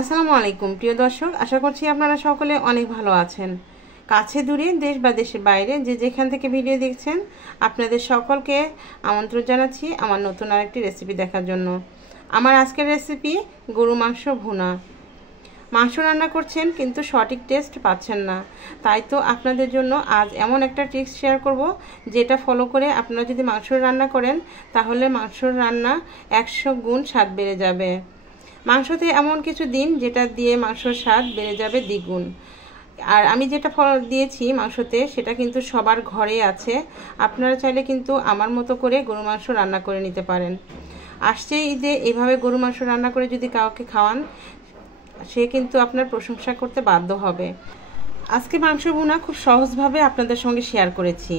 আসসালামু আলাইকুম প্রিয় দর্শক, আশা করছি আপনারা সকলে অনেক ভালো আছেন। কাছে দূরে দেশ বা দেশের বাইরে যে যেখান থেকে ভিডিও দেখছেন, আপনাদের সকলকে আমন্ত্রণ জানাচ্ছি আমার নতুন আরেকটি রেসিপি দেখার জন্য। আমার আজকের রেসিপি গরু মাংস ভুনা। মাংস রান্না করছেন কিন্তু সঠিক টেস্ট পাচ্ছেন না, তাই তো আপনাদের জন্য আজ এমন একটা ট্রিক্স শেয়ার করব যেটা ফলো করে আপনারা যদি মাংস রান্না করেন তাহলে মাংসর রান্না 100 গুণ স্বাদ বেড়ে যাবে। মাংসতে এমন কিছু দিন যেটা দিয়ে মাংসর স্বাদ বেড়ে যাবে দ্বিগুণ। আর আমি যেটা দিয়েছি মাংসতে সেটা কিন্তু সবার ঘরে আছে। আপনারা চাইলে কিন্তু আমার মতো করে গরু মাংস রান্না করে নিতে পারেন। আসছে ঈদে এইভাবে গরু মাংস রান্না করে যদি কাউকে খাওয়ান, সে কিন্তু আপনার প্রশংসা করতে বাধ্য হবে। আজকে মাংস ভুনা খুব সহজভাবে আপনাদের সঙ্গে শেয়ার করেছি,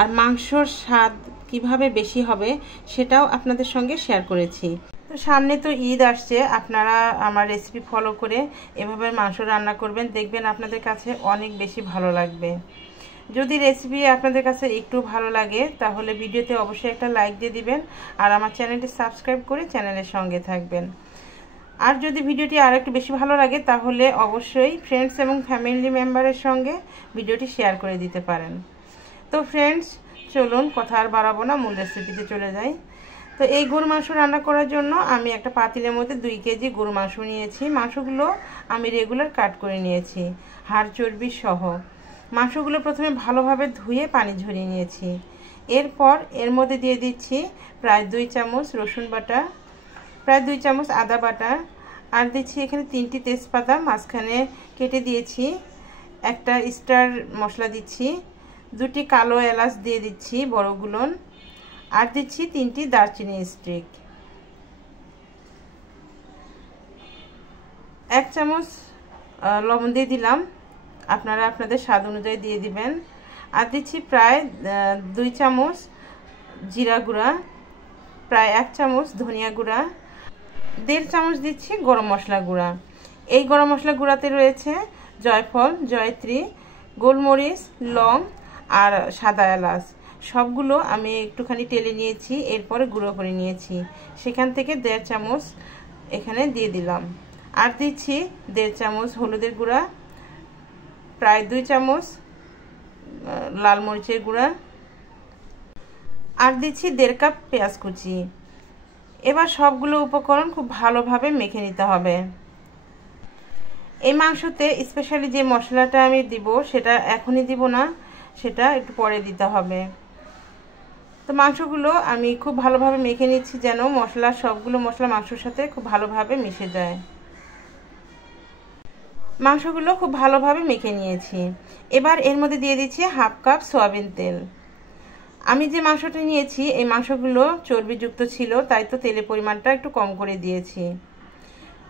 আর মাংসর স্বাদ কিভাবে বেশি হবে সেটাও আপনাদের সঙ্গে শেয়ার করেছি। তো সামনে তো ঈদ আসছে, আপনারা আমার রেসিপি ফলো করে এভাবে মাংস রান্না করবেন, দেখবেন আপনাদের কাছে অনেক বেশি ভালো লাগবে। যদি রেসিপি আপনাদের কাছে একটু ভালো লাগে তাহলে ভিডিওতে অবশ্যই একটা লাইক দিয়ে দিবেন, আর আমার চ্যানেলটি সাবস্ক্রাইব করে চ্যানেলের সঙ্গে থাকবেন। আর যদি ভিডিওটি আর একটু বেশি ভালো লাগে তাহলে অবশ্যই ফ্রেন্ডস এবং ফ্যামিলি মেম্বারের সঙ্গে ভিডিওটি শেয়ার করে দিতে পারেন। তো ফ্রেন্ডস, চলুন কথা আর বাড়াবো না, মূল রেসিপিতে চলে যাই। তো এই গরু মাংস রান্না করার জন্য আমি একটা পাতিলের মধ্যে 2 কেজি গরু মাংস নিয়েছি। মাংসগুলো আমি রেগুলার কাট করে নিয়েছি, হাড় চর্বি সহ। মাংসগুলো প্রথমে ভালোভাবে ধুয়ে পানি ঝরিয়ে নিয়েছি। এরপর এর মধ্যে দিয়ে দিচ্ছি প্রায় 2 চামচ রসুন বাটা, প্রায় 2 চামচ আদা বাটা, আর দিচ্ছি এখানে 3টি তেজপাতা মাঝখানে কেটে দিয়েছি, একটা স্টার মশলা দিচ্ছি, 2টি কালো এলাচ দিয়ে দিচ্ছি বড়গুলো, আর দিচ্ছি 3টি দারচিনি স্টিক, 1 চামচ লবণ দিয়ে দিলাম, আপনারা আপনাদের স্বাদ অনুযায়ী দিয়ে দিবেন। আর দিচ্ছি প্রায় 2 চামচ জিরা গুঁড়া, প্রায় 1 চামচ ধনিয়া গুঁড়া, 1.5 চামচ দিচ্ছি গরম মশলা গুঁড়া। এই গরম মশলা গুঁড়াতে রয়েছে জয়ফল, জয়ত্রী, গোলমরিচ, লং আর সাদা এলাচ। সবগুলো আমি একটুখানি টেলে নিয়েছি, এরপরে গুঁড়ো করে নিয়েছি। সেখান থেকে 1.5 চামচ এখানে দিয়ে দিলাম। আর দিচ্ছি 1.5 চামচ হলুদের গুঁড়া, প্রায় 2 চামচ লাল মরিচের গুঁড়া, আর দিচ্ছি 1.5 কাপ পেঁয়াজ কুচি। এবার সবগুলো উপকরণ খুব ভালোভাবে মেখে নিতে হবে। এই মাংসতে স্পেশালি যে মশলাটা আমি দিব সেটা এখনই দিব না, সেটা একটু পরে দিতে হবে। তো মাংসগুলো আমি খুব ভালোভাবে মেখে নিচ্ছি যেন সবগুলো মশলা মাংসের সাথে খুব ভালোভাবে মিশে যায়। মাংসগুলো খুব ভালোভাবে মেখে নিয়েছি। এবার এর মধ্যে দিয়ে দিচ্ছি 1/2 কাপ সয়াবিন তেল। আমি যে মাংসটা নিয়েছি এই মাংসগুলো চর্বিযুক্ত ছিল, তাই তো তেলের পরিমাণটা একটু কম করে দিয়েছি।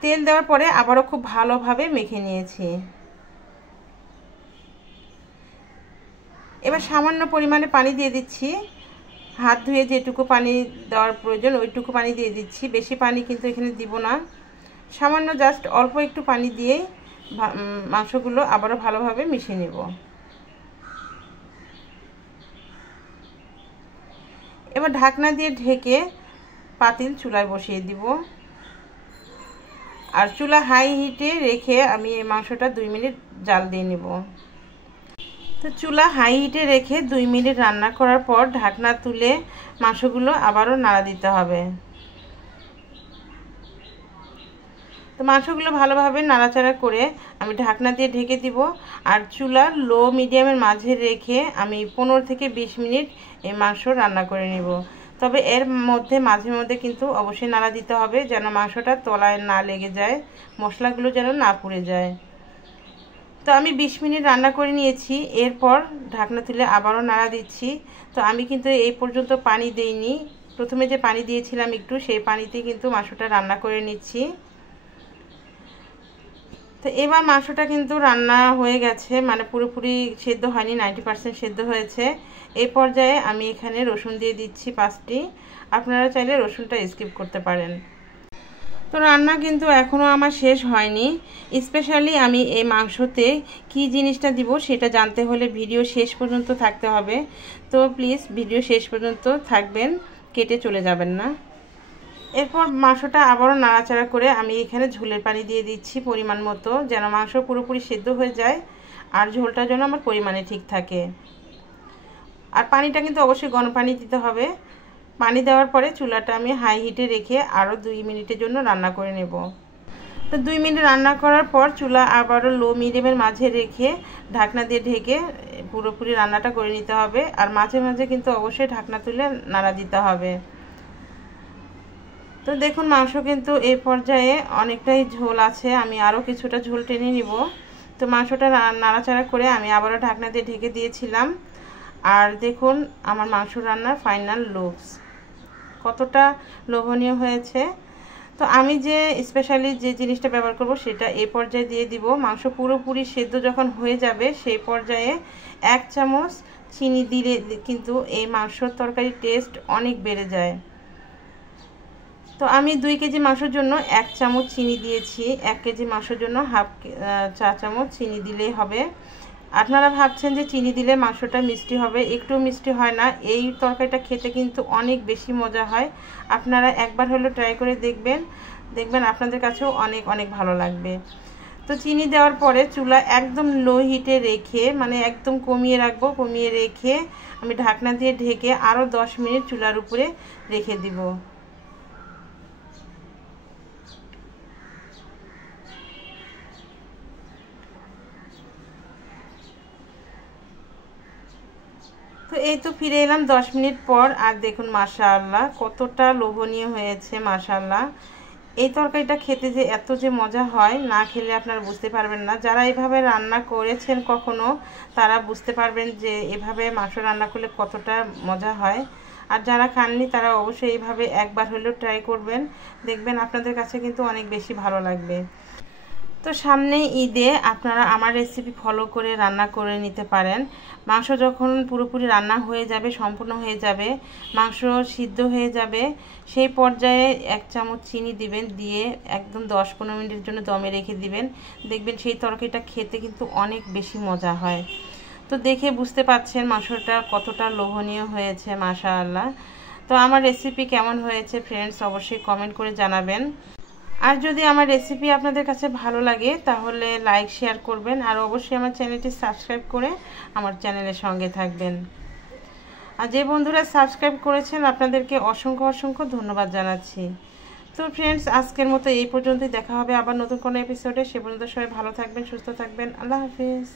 তেল দেওয়ার পরে আবারও খুব ভালোভাবে মেখে নিয়েছি। এবার সামান্য পরিমাণে পানি দিয়ে দিচ্ছি, হাত ধুয়ে যেটুকু পানি দেওয়ার প্রয়োজন ওইটুকু পানি দিয়ে দিচ্ছি। বেশি পানি কিন্তু এখানে দিব না, সামান্য জাস্ট অল্প একটু পানি দিয়ে মাংসগুলো আবারও ভালোভাবে মিশিয়ে নেব। এবার ঢাকনা দিয়ে ঢেকে পাতিল চুলায় বসিয়ে দিব, আর চুলা হাই হিটে রেখে আমি এই মাংসটা 2 মিনিট জাল দিয়ে নেব। তো চুলা হাই হিটে রেখে 2 মিনিট রান্না করার পর ঢাকনা তুলে মাংসগুলো আবারও নাড়া দিতে হবে। তো মাংসগুলো ভালোভাবে নাড়াচাড়া করে আমি ঢাকনা দিয়ে ঢেকে দিব, আর চুলা লো মিডিয়ামের মাঝে রেখে আমি 15 থেকে 20 মিনিট এই মাংস রান্না করে নেব। তবে এর মধ্যে মাঝে মধ্যে কিন্তু অবশ্যই নাড়া দিতে হবে যেন মাংসটা তলায় না লেগে যায়, মশলাগুলো যেন না পুড়ে যায়। তো আমি 20 মিনিট রান্না করে নিয়েছি, এরপর ঢাকনা তুলে আবারও নাড়া দিচ্ছি। তো আমি কিন্তু এই পর্যন্ত পানি দেইনি, প্রথমে যে পানি দিয়েছিলাম একটু সেই পানিতেই কিন্তু মাংসটা রান্না করে নিচ্ছি। তো এবার মাংসটা কিন্তু রান্না হয়ে গেছে, মানে পুরোপুরি সেদ্ধ হয়নি, 90% সেদ্ধ হয়েছে। এই পর্যায়ে আমি এখানে রসুন দিয়ে দিচ্ছি 5টি, আপনারা চাইলে রসুনটা স্কিপ করতে পারেন। তো রান্না কিন্তু এখনও আমার শেষ হয়নি। স্পেশালি আমি এই মাংসতে কি জিনিসটা দিব সেটা জানতে হলে ভিডিও শেষ পর্যন্ত থাকতে হবে। তো প্লিজ ভিডিও শেষ পর্যন্ত থাকবেন, কেটে চলে যাবেন না। এরপর মাংসটা আবারও নাড়াচাড়া করে আমি এখানে ঝোলের পানি দিয়ে দিচ্ছি পরিমাণ মতো, যেন মাংস পুরোপুরি সেদ্ধ হয়ে যায় আর ঝোলটা যেন আমার পরিমাণে ঠিক থাকে। আর পানিটা কিন্তু অবশ্যই গরম পানি দিতে হবে। পানি দেওয়ার পরে চুলাটা আমি হাই হিটে রেখে আরও 2 মিনিটের জন্য রান্না করে নেব। তো 2 মিনিট রান্না করার পর চুলা আবারও লো মিডিয়ামের মাঝে রেখে ঢাকনা দিয়ে ঢেকে পুরোপুরি রান্নাটা করে নিতে হবে। আর মাঝে মাঝে কিন্তু অবশ্যই ঢাকনা তুলে নাড়া দিতে হবে। তো দেখুন মাংস কিন্তু এই পর্যায়ে অনেকটাই ঝোল আছে, আমি আরও কিছুটা ঝোল টেনে নিব। তো মাংসটা নাড়াচাড়া করে আমি আবারও ঢাকনা দিয়ে ঢেকে দিয়েছিলাম। আর দেখুন আমার মাংস রান্নার ফাইনাল লুকস কতটা লোভনীয় হয়েছে। তো আমি যে স্পেশালি যে জিনিসটা ব্যবহার করব সেটা এই পর্যায়ে দিয়ে দিব। মাংস পুরোপুরি সেদ্ধ যখন হয়ে যাবে সেই পর্যায়ে 1 চামচ চিনি দিলে কিন্তু এই মাংসর তরকারির টেস্ট অনেক বেড়ে যায়। তো আমি 2 কেজি মাংসের জন্য 1 চামচ চিনি দিয়েছি। 1 কেজি মাংসের জন্য হাফ চা চামচ চিনি দিলেই হবে। আপনারা ভাবছেন যে চিনি দিলে মাংসটা মিষ্টি হবে, একটু মিষ্টি হয় না। এই তরকারিটা খেতে কিন্তু অনেক বেশি মজা হয়। আপনারা একবার হলেও ট্রাই করে দেখবেন আপনাদের কাছেও অনেক অনেক ভালো লাগবে। তো চিনি দেওয়ার পরে চুলা একদম লো হিটে রেখে, মানে একদম কমিয়ে রাখবো, কমিয়ে রেখে আমি ঢাকনা দিয়ে ঢেকে আরও 10 মিনিট চুলার উপরে রেখে দিব। তো এই তো ফিরে এলাম 10 মিনিট পর। আর দেখুন মাশাআল্লাহ কতটা লোভনীয় হয়েছে মাশাআল্লাহ। এই তরকারিটা খেতে যে এত যে মজা হয়, না খেলে আপনারা বুঝতে পারবেন না। যারা এইভাবে রান্না করেছেন কখনো তারা বুঝতে পারবেন যে এভাবে মাংস রান্না করলে কতটা মজা হয়। আর যারা খাননি তারা অবশ্যই এইভাবে একবার হলেও ট্রাই করবেন, দেখবেন আপনাদের কাছে কিন্তু অনেক বেশি ভালো লাগবে। তো সামনে ঈদে আপনারা আমার রেসিপি ফলো করে রান্না করে নিতে পারেন। মাংস যখন পুরোপুরি রান্না হয়ে যাবে, সম্পূর্ণ হয়ে যাবে, মাংস সিদ্ধ হয়ে যাবে, সেই পর্যায়ে 1 চামচ চিনি দিবেন, দিয়ে একদম 10-15 মিনিটের জন্য দমে রেখে দিবেন। দেখবেন সেই তরকারিটা খেতে কিন্তু অনেক বেশি মজা হয়। তো দেখে বুঝতে পাচ্ছেন মাংসটা কতটা লোভনীয় হয়েছে মাশাআল্লাহ। তো আমার রেসিপি কেমন হয়েছে ফ্রেন্ডস অবশ্যই কমেন্ট করে জানাবেন। আর যদি আমার রেসিপি আপনাদের কাছে ভালো লাগে তাহলে লাইক শেয়ার করবেন, আর অবশ্যই আমার চ্যানেলটি সাবস্ক্রাইব করে আমার চ্যানেলের সঙ্গে থাকবেন। আর যে বন্ধুরা সাবস্ক্রাইব করেছেন আপনাদেরকে অসংখ্য অসংখ্য ধন্যবাদ জানাচ্ছি। তো ফ্রেন্ডস আজকের মতো এই পর্যন্তই, দেখা হবে আবার নতুন কোনো এপিসোডে। সে পর্যন্ত সবাই ভালো থাকবেন, সুস্থ থাকবেন। আল্লাহ হাফিজ।